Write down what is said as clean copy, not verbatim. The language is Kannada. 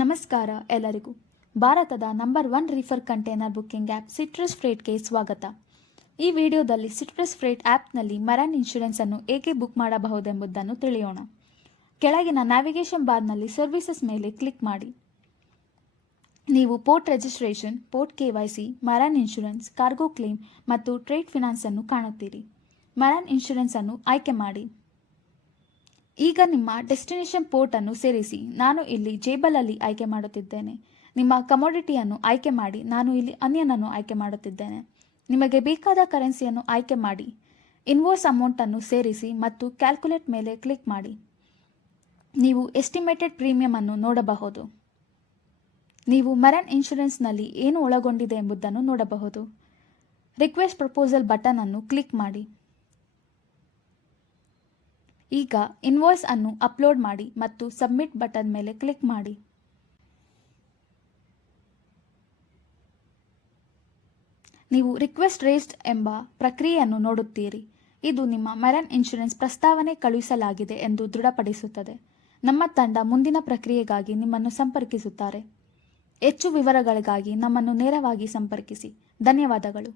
ನಮಸ್ಕಾರ ಎಲ್ಲರಿಗೂ. ಭಾರತದ number 1 reefer container booking app Citrus ಫ್ರೇಟ್ಗೆ ಸ್ವಾಗತ. ಈ ವಿಡಿಯೋದಲ್ಲಿ ಸಿಟ್ರಸ್ ಫ್ರೇಟ್ ಆ್ಯಪ್ನಲ್ಲಿ ಮರೈನ್ ಇನ್ಶೂರೆನ್ಸ್ ಅನ್ನು ಏಕೆ ಬುಕ್ ಮಾಡಬಹುದೆಂಬುದನ್ನು ತಿಳಿಯೋಣ. ಕೆಳಗಿನ ನ್ಯಾವಿಗೇಷನ್ ಬಾರ್ನಲ್ಲಿ ಸರ್ವಿಸಸ್ ಮೇಲೆ ಕ್ಲಿಕ್ ಮಾಡಿ. ನೀವು port registration, port KYC, marine insurance, cargo claim ಮತ್ತು ಟ್ರೇಡ್ ಫಿನಾನ್ಸ್ ಅನ್ನು ಕಾಣುತ್ತೀರಿ. ಮರೈನ್ ಇನ್ಶೂರೆನ್ಸ್ ಅನ್ನು ಆಯ್ಕೆ ಮಾಡಿ. ಈಗ ನಿಮ್ಮ ಡೆಸ್ಟಿನೇಷನ್ ಪೋರ್ಟ್ ಅನ್ನು ಸೇರಿಸಿ. ನಾನು ಇಲ್ಲಿ ಜೇಬಲಲ್ಲಿ ಆಯ್ಕೆ ಮಾಡುತ್ತಿದ್ದೇನೆ. ನಿಮ್ಮ ಕಮೋಡಿಟಿಯನ್ನು ಆಯ್ಕೆ ಮಾಡಿ. ನಾನು ಇಲ್ಲಿ ಅನಿಯನ್ ಅನ್ನು ಆಯ್ಕೆ ಮಾಡುತ್ತಿದ್ದೇನೆ. ನಿಮಗೆ ಬೇಕಾದ ಕರೆನ್ಸಿಯನ್ನು ಆಯ್ಕೆ ಮಾಡಿ. ಇನ್ವಾಯ್ಸ್ ಅಮೌಂಟ್ ಅನ್ನು ಸೇರಿಸಿ ಮತ್ತು ಕ್ಯಾಲ್ಕುಲೇಟ್ ಮೇಲೆ ಕ್ಲಿಕ್ ಮಾಡಿ. ನೀವು ಎಸ್ಟಿಮೇಟೆಡ್ ಪ್ರೀಮಿಯಂ ಅನ್ನು ನೋಡಬಹುದು. ನೀವು ಮರೈನ್ ಇನ್ಶೂರೆನ್ಸ್ನಲ್ಲಿ ಏನು ಒಳಗೊಂಡಿದೆ ಎಂಬುದನ್ನು ನೋಡಬಹುದು. ರಿಕ್ವೆಸ್ಟ್ ಪ್ರಪೋಸಲ್ ಬಟನ್ ಅನ್ನು ಕ್ಲಿಕ್ ಮಾಡಿ. ಈಗ ಇನ್ವಾಯ್ಸ್ ಅನ್ನು ಅಪ್ಲೋಡ್ ಮಾಡಿ ಮತ್ತು ಸಬ್ಮಿಟ್ ಬಟನ್ ಮೇಲೆ ಕ್ಲಿಕ್ ಮಾಡಿ. ನೀವು ರಿಕ್ವೆಸ್ಟ್ ರೇಸ್ಡ್ ಎಂಬ ಪ್ರಕ್ರಿಯೆಯನ್ನು ನೋಡುತ್ತೀರಿ. ಇದು ನಿಮ್ಮ ಮರೈನ್ ಇನ್ಶೂರೆನ್ಸ್ ಪ್ರಸ್ತಾವನೆ ಕಳುಹಿಸಲಾಗಿದೆ ಎಂದು ದೃಢಪಡಿಸುತ್ತದೆ. ನಮ್ಮ ತಂಡ ಮುಂದಿನ ಪ್ರಕ್ರಿಯೆಗಾಗಿ ನಿಮ್ಮನ್ನು ಸಂಪರ್ಕಿಸುತ್ತಾರೆ. ಹೆಚ್ಚು ವಿವರಗಳಿಗಾಗಿ ನಮ್ಮನ್ನು ನೇರವಾಗಿ ಸಂಪರ್ಕಿಸಿ. ಧನ್ಯವಾದಗಳು.